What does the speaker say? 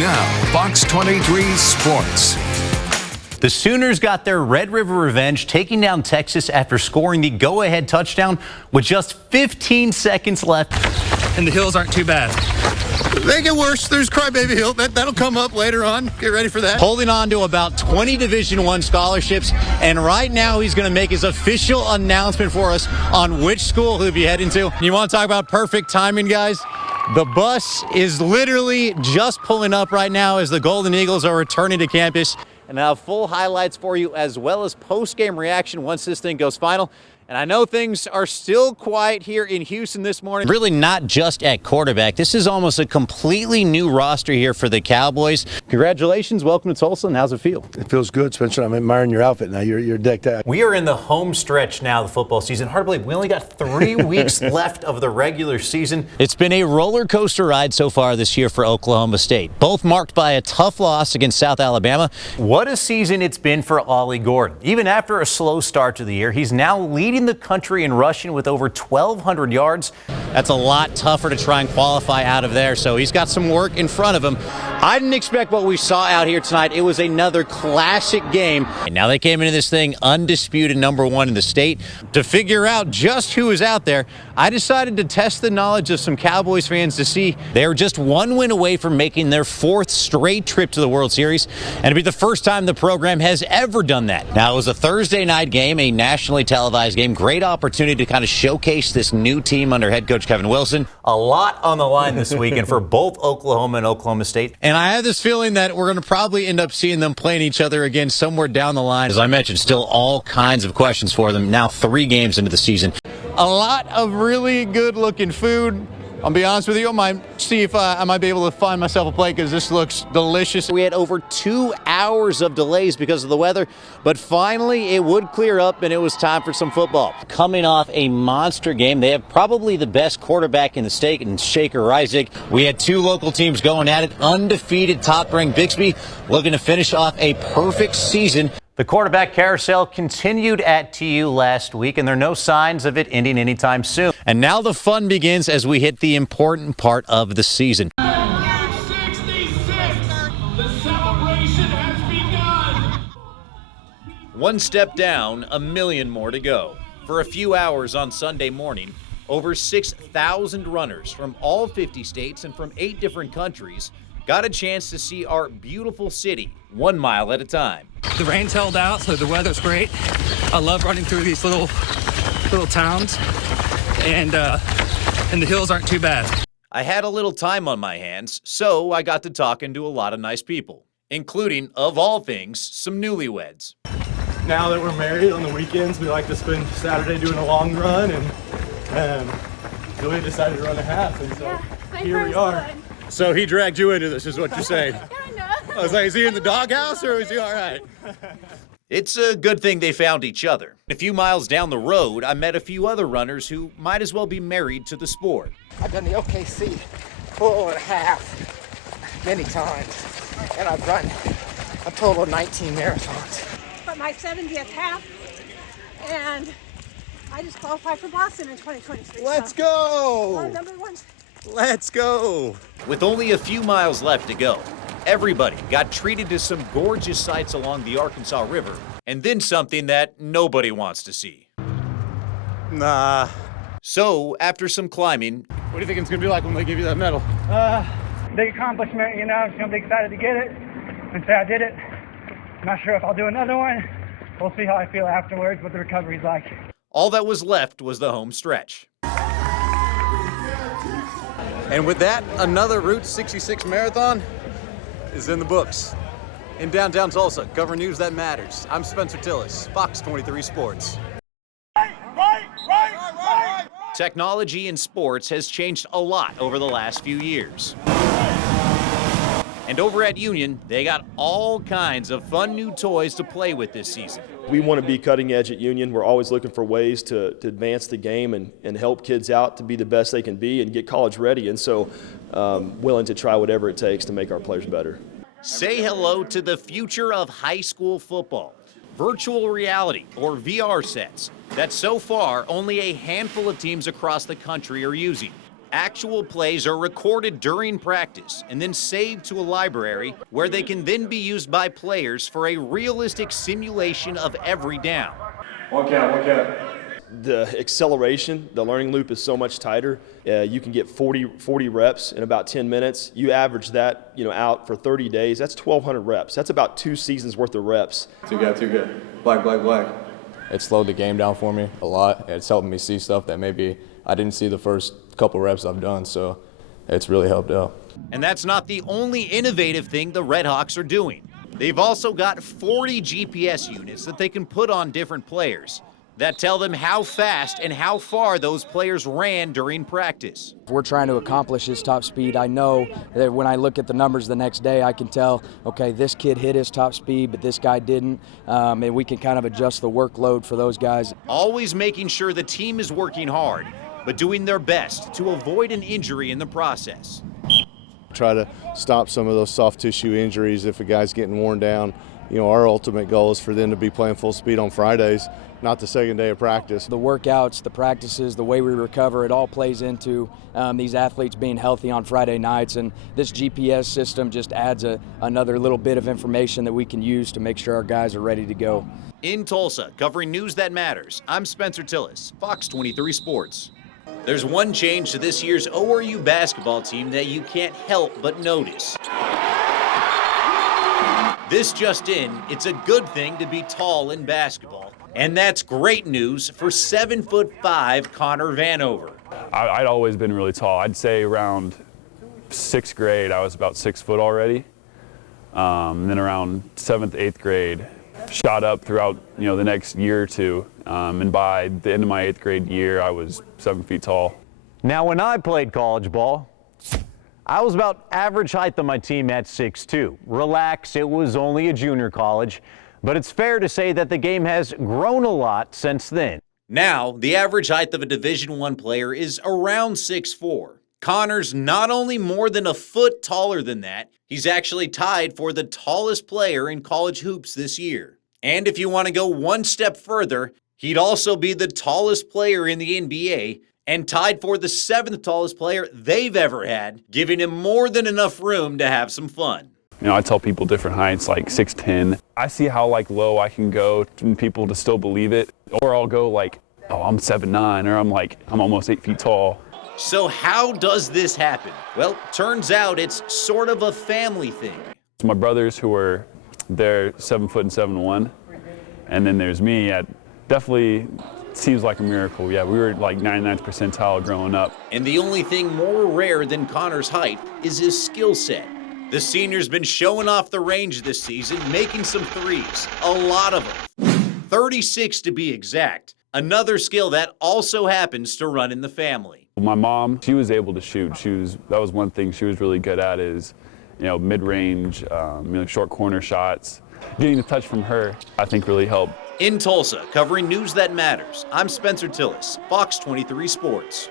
Now, Fox 23 Sports. The Sooners got their Red River revenge, taking down Texas after scoring the go-ahead touchdown with just 15 seconds left. And the hills aren't too bad. They get worse. There's Crybaby Hill. That'll come up later on. Get ready for that. Holding on to about 20 Division I scholarships, and right now he's going to make his official announcement for us on which school he'll be heading to. You want to talk about perfect timing, guys? The bus is literally just pulling up right now as the Golden Eagles are returning to campus. And I have full highlights for you as well as post-game reaction once this thing goes final. And I know things are still quiet here in Houston this morning. Really not just at quarterback. This is almost a completely new roster here for the Cowboys. Congratulations. Welcome to Tulsa. And how's it feel? It feels good, Spencer. I'm admiring your outfit now. You're decked out. We are in the home stretch now of the football season. Hard to believe we only got 3 weeks left of the regular season. It's been a roller coaster ride so far this year for Oklahoma State, both marked by a tough loss against South Alabama. What a season it's been for Ollie Gordon. Even after a slow start to the year, he's now leading the country in rushing with over 1,200 yards. That's a lot tougher to try and qualify out of there, so he's got some work in front of him. I didn't expect what we saw out here tonight. It was another classic game. And now they came into this thing undisputed #1 in the state. To figure out just who is out there, I decided to test the knowledge of some Cowboys fans to see they were just 1 win away from making their 4th straight trip to the World Series, and it'd be the first time the program has ever done that. Now, it was a Thursday night game, a nationally televised game. Great opportunity to kind of showcase this new team under head coach Kevin Wilson. A lot on the line this weekend for both Oklahoma and Oklahoma State. And I have this feeling that we're going to probably end up seeing them playing each other again somewhere down the line. As I mentioned, still all kinds of questions for them. Now 3 games into the season. A lot of really good-looking food. I'll be honest with you, I might see if I might be able to find myself a plate because this looks delicious. We had over 2 hours of delays because of the weather, but finally it would clear up and it was time for some football. Coming off a monster game, they have probably the best quarterback in the state in Shaker Isaac. We had 2 local teams going at it, undefeated top-ranked Bixby, looking to finish off a perfect season. The quarterback carousel continued at TU last week, and there are no signs of it ending anytime soon. And now the fun begins as we hit the important part of the season. Year 66, the celebration has begun. 1 step down, a million more to go. For a few hours on Sunday morning, over 6,000 runners from all 50 states and from 8 different countries got a chance to see our beautiful city 1 mile at a time. The rain's held out, so the weather's great. I love running through these little towns, and the hills aren't too bad. I had a little time on my hands, so I got to talking to a lot of nice people, including, of all things, some newlyweds. Now that we're married on the weekends, we like to spend Saturday doing a long run, and Julia decided to run a half, and so here we are. So he dragged you into this, is what you're saying? I was like, is he in the doghouse or is he all right? It's a good thing they found each other. A few miles down the road, I met a few other runners who might as well be married to the sport. I've done the OKC full and a half many times, and I've run a total of 19 marathons. But my 70th half, and I just qualified for Boston in 2023. Let's go! #1. Let's go! With only a few miles left to go, everybody got treated to some gorgeous sights along the Arkansas River, and then something that nobody wants to see. Nah. So, after some climbing, What do you think it's going to be like when they give you that medal? Big accomplishment, you know. I'm just going to be excited to get it and say I did it. Not sure if I'll do another one. We'll see how I feel afterwards, what the recovery's like. all that was left was the home stretch. And with that, another Route 66 marathon is in the books. In downtown Tulsa, covering news that matters. I'm Spenser Tilus, Fox 23 Sports. Technology in sports has changed a lot over the last few years. And over at Union, they got all kinds of fun new toys to play with this season. We want to be cutting edge at Union. We're always looking for ways to advance the game and help kids out to be the best they can be and get college ready. And so willing to try whatever it takes to make our players better. Say hello to the future of high school football. Virtual reality, or VR sets, that so far only a handful of teams across the country are using. Actual plays are recorded during practice and then saved to a library where they can then be used by players for a realistic simulation of every down. One count. The acceleration, the learning loop is so much tighter. You can get 40 reps in about 10 minutes. You average that, out for 30 days. That's 1,200 reps. That's about 2 seasons worth of reps. Too good. Black. It slowed the game down for me a lot. It's helping me see stuff that maybe I didn't see the first couple reps I've done, so it's really helped out. And that's not the only innovative thing the Redhawks are doing. They've also got 40 GPS units that they can put on different players that tell them how fast and how far those players ran during practice. If we're trying to accomplish his top speed, I know that when I look at the numbers the next day, I can tell, okay, this kid hit his top speed, but this guy didn't, and we can kind of adjust the workload for those guys. Always making sure the team is working hard, but doing their best to avoid an injury in the process. Try to stop some of those soft tissue injuries if a guy's getting worn down. Our ultimate goal is for them to be playing full speed on Fridays, not the second day of practice. The workouts, the practices, the way we recover, it all plays into these athletes being healthy on Friday nights, and this GPS system just adds another little bit of information that we can use to make sure our guys are ready to go. In Tulsa, covering news that matters, I'm Spenser Tilus, Fox 23 Sports. There's one change to this year's ORU basketball team that you can't help but notice. This just in, it's a good thing to be tall in basketball. And that's great news for 7'5" Connor Vanover. I'd always been really tall. I'd say around 6th grade, I was about 6 foot already. Then around 7th, 8th grade, shot up throughout the next year or two. And by the end of my 8th grade year, I was 7 feet tall. Now, when I played college ball, I was about average height on my team at 6'2". Relax, it was only a junior college, but it's fair to say that the game has grown a lot since then. Now, the average height of a Division I player is around 6'4". Connor's not only more than a foot taller than that, he's actually tied for the tallest player in college hoops this year. And if you want to go one step further, he'd also be the tallest player in the NBA and tied for the 7th tallest player they've ever had, giving him more than enough room to have some fun. I tell people different heights, like 6'10". I see how low I can go and people to still believe it. Or I'll go oh, I'm 7'9", or I'm almost 8 feet tall. So how does this happen? Well, turns out it's sort of a family thing. My brothers they're 7 foot and 7'1", and then there's me at definitely seems like a miracle. Yeah, we were 99th percentile growing up. And the only thing more rare than Connor's height is his skill set. The senior's been showing off the range this season, making some threes, a lot of them. 36 to be exact. Another skill that also happens to run in the family. My mom, she was able to shoot. That was one thing she was really good at is, mid-range, short corner shots. Getting a touch from her, I think really helped. In Tulsa, covering news that matters, I'm Spenser Tilus, Fox 23 Sports.